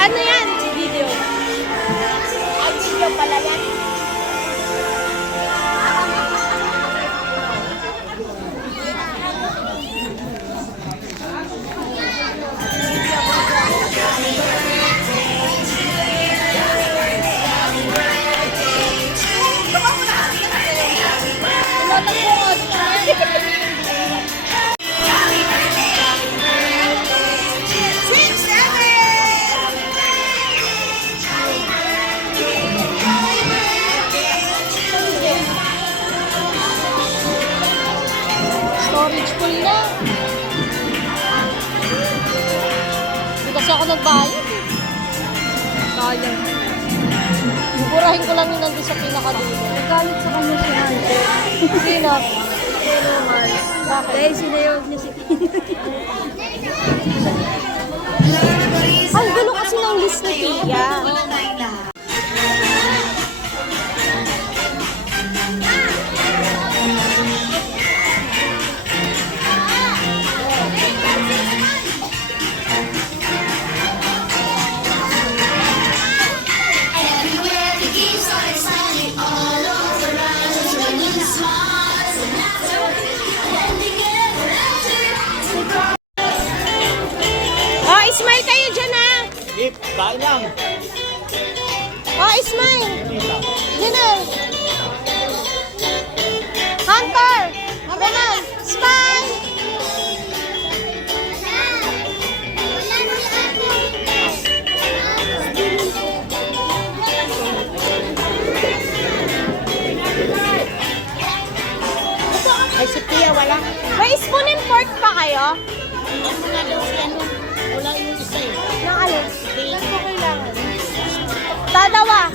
Ano yan? Video. Ang video pala yan. Storage full na. Hindi kasi ako nagbayad. Sayang. Buburahin ko lang yun nandun sa pinakadulo. Nagalit sa kanya si Hante. Sino? Sino naman? Bakit? Dahil sinayawag niya si Ang gulo kasi ng list ni Tia. Oh, smile kayo dyan ha. Ip, kain lang. Oh, smile. Dinner. Hunter. Roman. Smile. Ay, si Pia wala. May spoon and fork pa kayo? Wala yung isa eh. Nang alis? Ano po kailangan? Dalawa.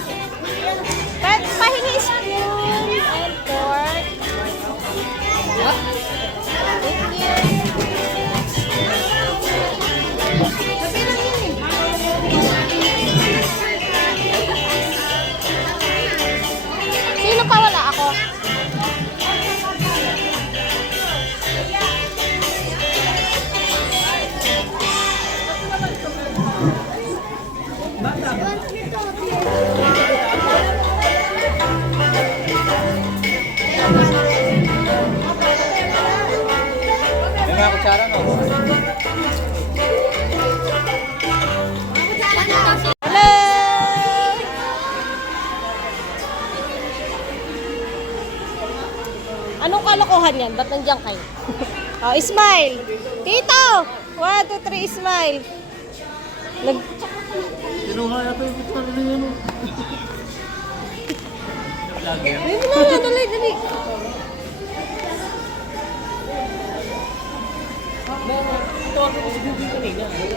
Pahingi spoon and fork. Thank you. Sino pa wala ako? May mga kutsara, no? Hello! Anong kalokohan yan? Ba't nandiyan kayo? Oh, smile! Tito! 1, 2, 3, smile! Sinuha na ito yung kutsara na yun, no? Vlogger. Ay, wala, dali, dali.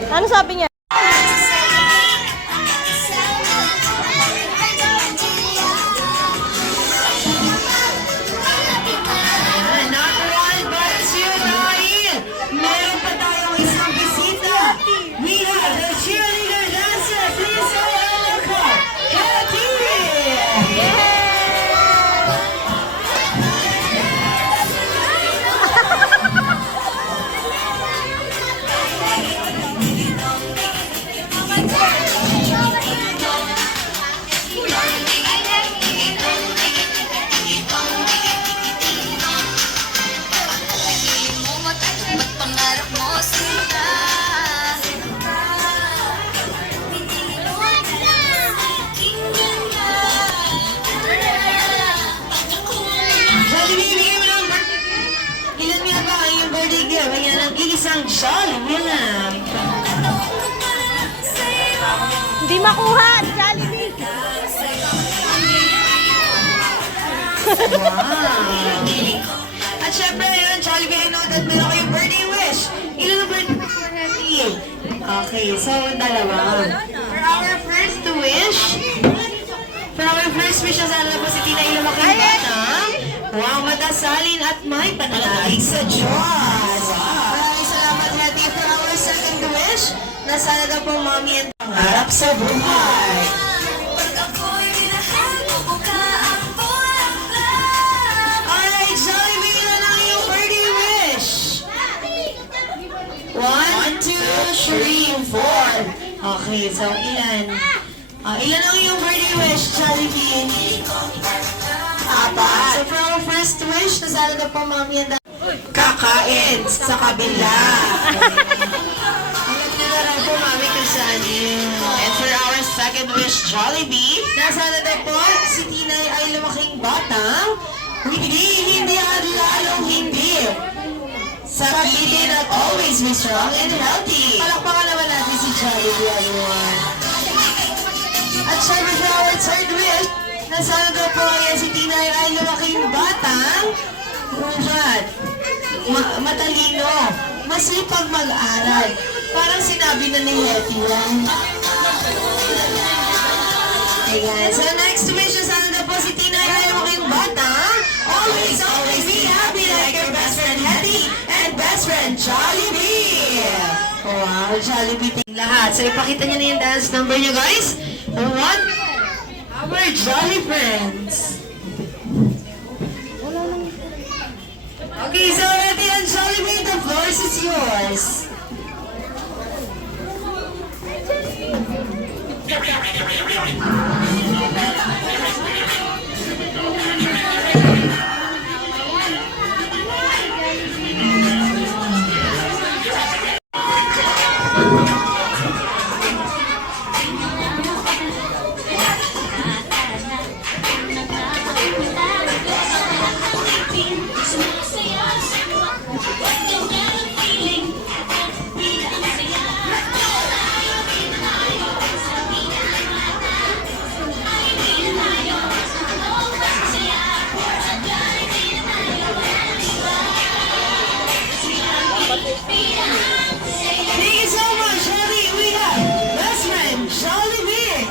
Ano sabi niya? Number one, Batsio Nail. Meron pa tayong isang bisita. We have the cheerleader dancer. Please welcome Kathy. Ilan nga ba yung birthday girl? Kaya ng isang jolly William. Hindi makuha! Jollibee! Wow! At syempre ngayon, Jollibee, I know that meron kayong birthday wish. Ilan ang birthday wish for Happy? Okay, so dalawa. For our first wish, sana po si Tina Ilo Makimbata. Wow, madasalin at may panalangin sa Diyos. Maraming salamat, Hetty, for our second wish na sana daw po mami at pangarap sa buhay. Alright, Okay, so ilan? Ilan ang iyong birthday wish, Jollibee? 4. So for our first wish, nasaan na po mami and kakain sa kabila. Alam niyo na rin po mami kung saan yun. And for our second wish, Jollibee, nasaan na po si Tinay ay lumaking batang hindi at lalong hindi. Sabihin at always be strong and healthy. Palakpakan naman natin si Jollibee, everyone. At syempre for our third wish, nasaan daw po kaya si Tinay ay lumaking batang husad, matalino, masipag mag-aral. Parang sinabi na ni Hetty yan. Ayan. So next wish, nasaan daw po si Tinay ay lumaking batang always be happy like your best friend Hetty and best friend Jollibee. Wow, Jollibee ting lahat. So ipakita niyo na yung dance number niyo, guys. What? Our Jolly friends. Okay, so Hetty and Jollibee, the floor is yours. Thank you so much, Hetty. We have best friend Jollibee.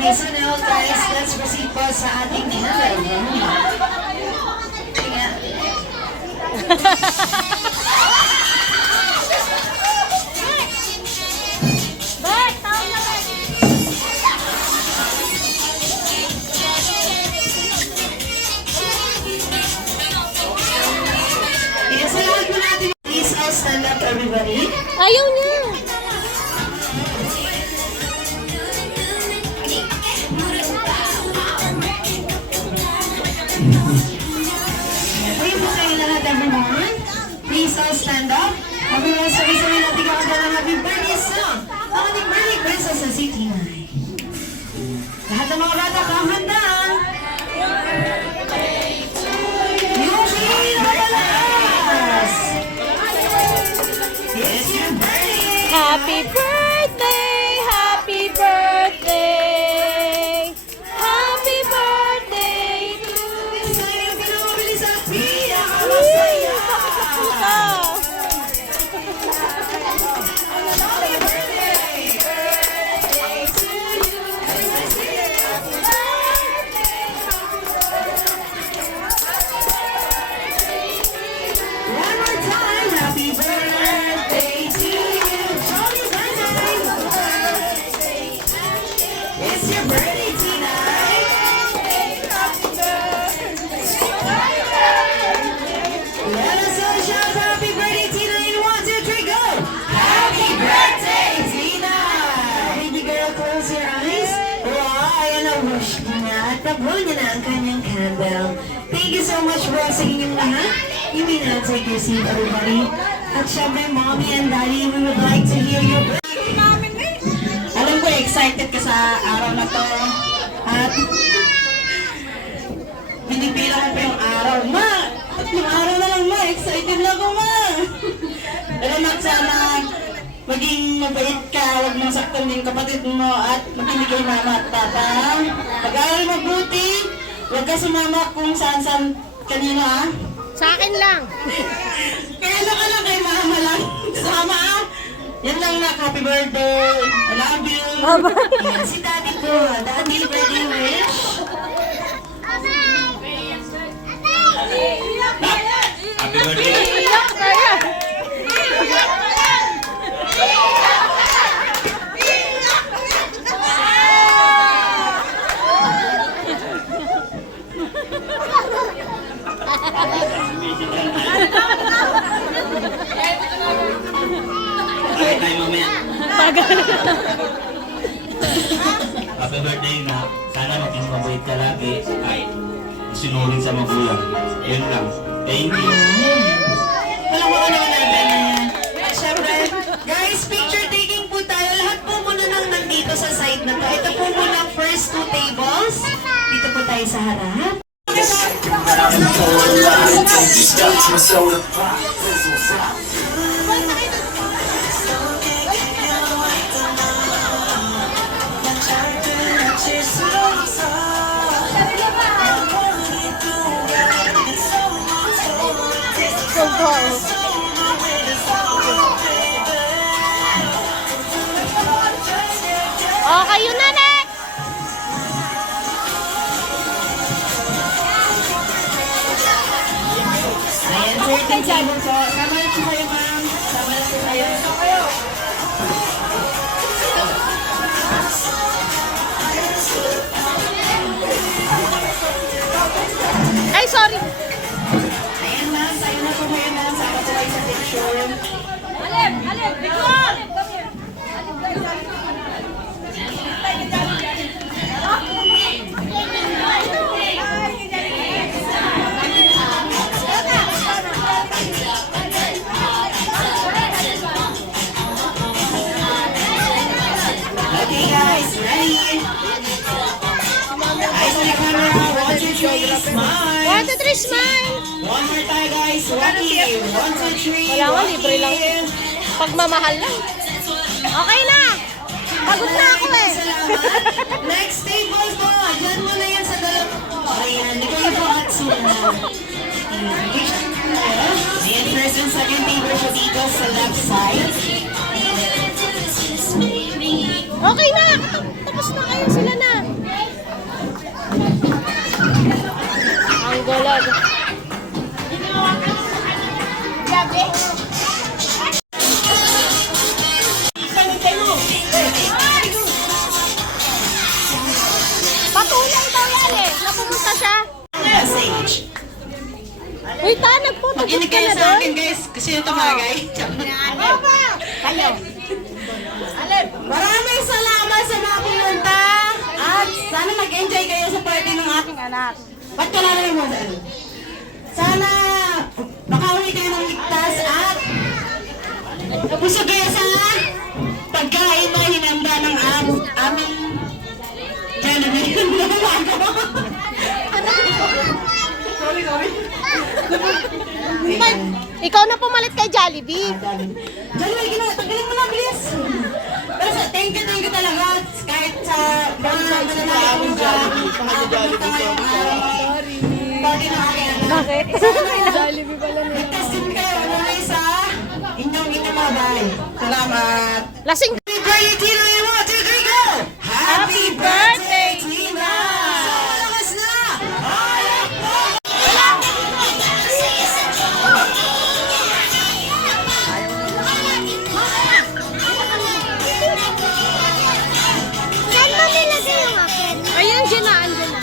Okay, so now guys, let's proceed po sa ating candle. Bert, tawag na Bert. Yes, so lahat po natin. Please all stand up, everybody. Ayaw niya. Okay po kayo lahat, everyone. Please all stand up. Everyone, sabi-sabi natin kakanta ng happy birthday song. Ang ating birthday princess na si Tinay. Lahat ng mga bata kakanta. Yung pinakalas. It's your birthday. Happy birthday, happy birthday. Happy birthday to This ay ang pinamabilis at pinakamasaya. Happy birthday. Birthday to you. One more time. Happy birthday to you. Jolly birthday. It's your birthday tonight. Let us all shout happy birthday Tina in 1, 2, 3, go! Happy birthday Tina! Baby girl, close your eyes. Wow, ayan ang wish niya at tablo niya na ang kanyang candle. Thank you so much for sa inyong lahat. You may now take your seat, everybody. At syempre, mommy and daddy, we would like to hear your birthday. Alam ko, excited ka sa araw na to. At binibilang ko pa yung araw. Ma! Tatlong araw na lang, ma! Excited na ako, ma! Salamat sana maging mabait ka, huwag mong saktan din kapatid mo at makinig kay mama at papa. Pag-aaral mabuti, huwag ka sumama kung saan-saan kanina, ha? Sa akin lang. Kaya ka lang kay mama lang. Sama ah. Yan lang na, happy birthday. I love you. Yan, si daddy po. Daddy, birthday wish. Happy birthday. Iyak kaya. Bakit tayo mamaya? Tagal. Happy birthday na. Sana maging mabait ka lagi. Ay, sinuling sa magulang. Yun lang. Thank you. Walang mga naman natin. Siyempre, guys, picture taking po tayo. Lahat po muna nang nandito sa side na to. Ito po muna ang first two tables. Dito po tayo sa harap. Oh, kayo na next. Ayan, certain table po. Sama na po kayo, ma'am. Sama na po kayo. Ay, sorry. Ayan, ma'am. Tayo na po kayo, ma'am. Sama po kayo sa picture. Alep, Alep, Victor! Okay, guys. Ready? Eyes on the camera. 1, 2, 3, smile. 1, 2, 3, smile! One more time, guys. Ready? 1, 2, 3. Wala nga, libre lang. Pagmamahal lang. Okay na! Pagod na ako eh. Salamat. Next table po. Diyan mo na yan sa dalawa po. Ayan, ikaw yung po at sila. Ayan, first and second table po dito sa left side. Okay na! Tapos na kayo, sila na. Ang galag. Patulong daw yan eh. Napumunta siya. Message. Uy, ta, nagputugot Makinig ka kayo na sa doon. akin, guys. Kasi yung tumagay. Kayo. Maraming salamat sa mga pumunta. At sana mag-enjoy kayo sa party ng aking anak. Ba't ka na rin mo dahil? Sana makauwi kayo ng ligtas at busog kayo sa pagkain na hinanda ng aming Ikaw na pumalit kay Jollibee. Diyan may ginawa, tanggalin mo na, bilis. Pero sa thank you talaga. Kahit sa mga mananayang ka, makapunta ngayong araw. Party na aking anak. Bakit? Jollibee pala nila. Ligtas din kayo, ano sa inyong mga bahay. Salamat. Lasing. Happy birthday, Tino! 1, 2, 3, go! Happy birthday, Tina! Malakas na! Saan ba nilagay yung akin? Ayun, dyan na, andyan na.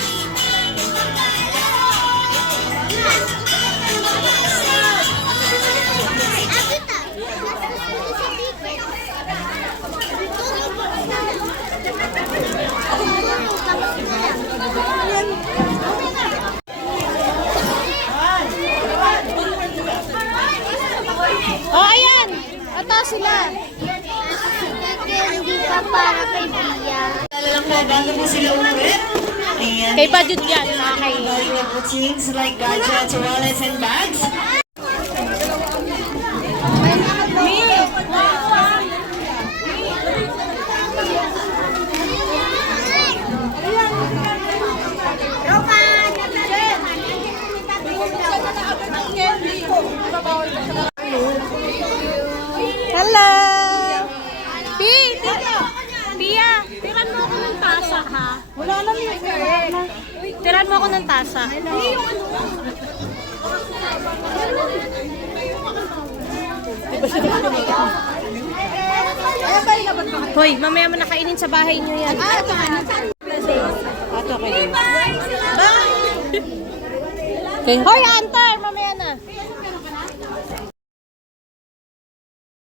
Oh, ayan! Ito sila. Hindi pa para kay Bia. Lalo lang po, bago po sila ulit. Ayan. Kay Badut yan, okay. Valuable things like gadgets, wallets, and bags. Roman! Tiran mo ako ng tasa. Hoy, mamaya mo nakainin sa bahay niyo yan. Ato kayo. Bye! Hoy, Antar! Mamaya na.